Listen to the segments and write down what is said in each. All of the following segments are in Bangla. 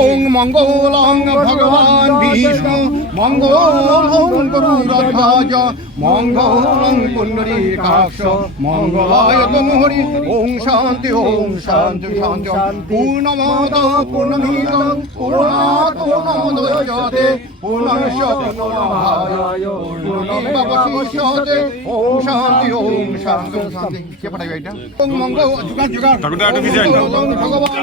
ওং মঙ্গলং ভগবান বিষ্ণু মঙ্গলং গরুড়ধ্বজ মঙ্গলং পুণ্ডরীকাক্ষ মঙ্গলায় তমহরি ওং শান্তি শান্তি পূর্ণমদ পূর্ণমিদং পূর্ণাৎ পূর্ণমুদচ্যতে পূর্ণস্য পূর্ণমাদায় পূর্ণমেবাবশিষ্যতে ওং শান্তি কে পাঠাবে এটা ওং মঙ্গল জুগার ভগবান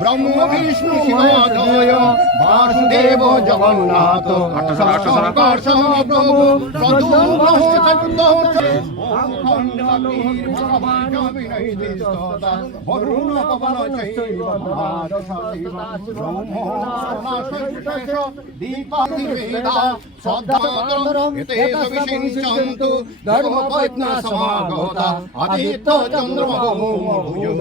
ব্রহ্ম বিষ্ণু শিবাদয় বাসুদেব জগন্নাথ শঙ্কর প্রভু চতুর্গ্রহ চতুর্দশ বরুণ পবন চৈব দীপাদিবেদা শ্রদ্ধাতরং ধর্মপত্ন সমাগতা আদিত্য চন্দ্রমা ভূজা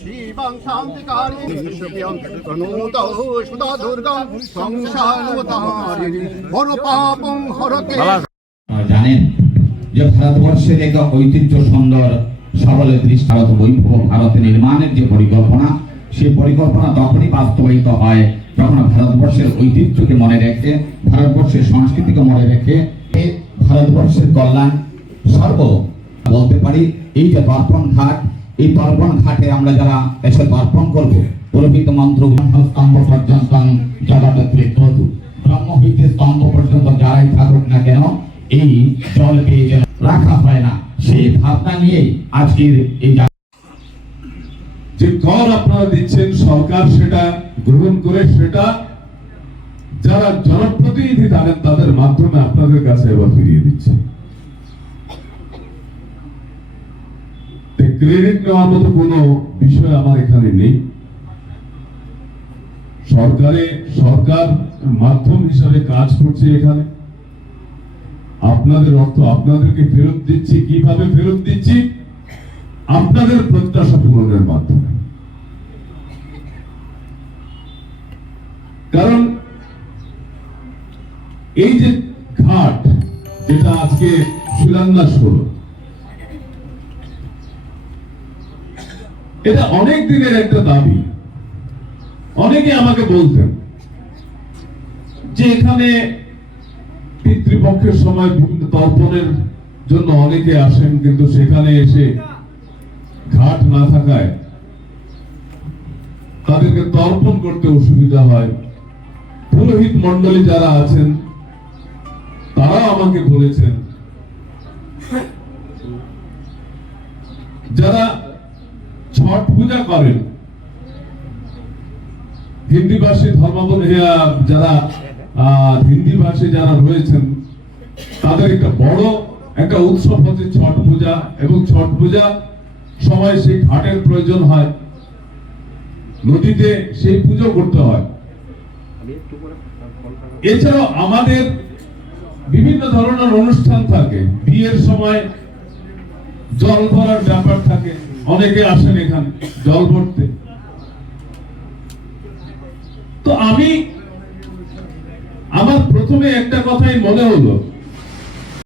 শিবং শান্তিকারী সুদা দুর্গম সংসারতারিণী হর পাপং হরতে। জানেন যে ভারতবর্ষের এক ঐতিহ্য সুন্দর সবল দৃষ্টি ভারত বৈভব ভারত নির্মাণের যে পরিকল্পনা, সেই পরিকল্পনা তখনই বাস্তবায়িত হয় যখন ভারতবর্ষের ঐতিহ্যকে মনে রেখে, ভারতবর্ষের সংস্কৃতিকে মনে রেখে ভারতবর্ষের কল্যাণ সর্ব বলতে পারি। এই যে তর্পণ ঘাট, এই তর্পণ ঘাটে আমরা যারা এসে তর্পণ করব, পুরোহিত মন্ত্র স্তম্ভ পর্যন্ত জগদ্ধাত্রী বধূ ব্রহ্ম হইতে স্তম্ভ পর্যন্ত যারাই থাকুক না কেন এই জল পেয়ে যেন রাখা হয় না, সেই ভাবনা নিয়ে আজকের এই যে কর আপনারা দিচ্ছেন সরকার সেটা গ্রহণ করে সেটা যারা জনপ্রতিনিধি তাদের মাধ্যমে আপনাদের কাছে এবার ফিরিয়ে দিচ্ছে। ক্রেডিট নেওয়ার মতো কোনো বিষয় আমার এখানে নেই। সরকার মাধ্যম হিসাবে কাজ করছে এখানে। আপনাদের অর্থ আপনাদেরকে ফেরত দিচ্ছি। কিভাবে ফেরত দিচ্ছি? আপনাদের প্রত্যাশা পূরণের মাধ্যমে। কারণ এই যে ঘাট যেটা আজকে শিলান্যাস হলো, এটা অনেক দিনের একটা দাবি। অনেকে আমাকে বলতেন যে এখানে পিতৃপক্ষের সময় বিভিন্ন তর্পণের জন্য অনেকে আসেন, কিন্তু সেখানে এসে ঘাট না থাকায় তাদেরকে তর্পণ করতে অসুবিধা হয়। পুরোহিত মন্ডলী যারা আছেন তারা আমাকে বলেছেন, যারা ছট পূজা করেন হিন্দিভাষী যারা হিন্দিভাষী যারা রয়েছেন, তাদের একটা বড় একটা উৎসব হচ্ছে ছট পূজা। এবং ছট পূজা সময় সেই ঘাটের প্রয়োজন হয়, নদীতে সেই পুজো করতে হয়। এছাড়াও আমাদের বিভিন্ন ধরনের অনুষ্ঠান থাকে, বিয়ের সময় জল ভরার ব্যাপার থাকে, অনেকে আসেন এখানে জল ভরতে। তো আমার প্রথমে একটা কথাই মনে হলো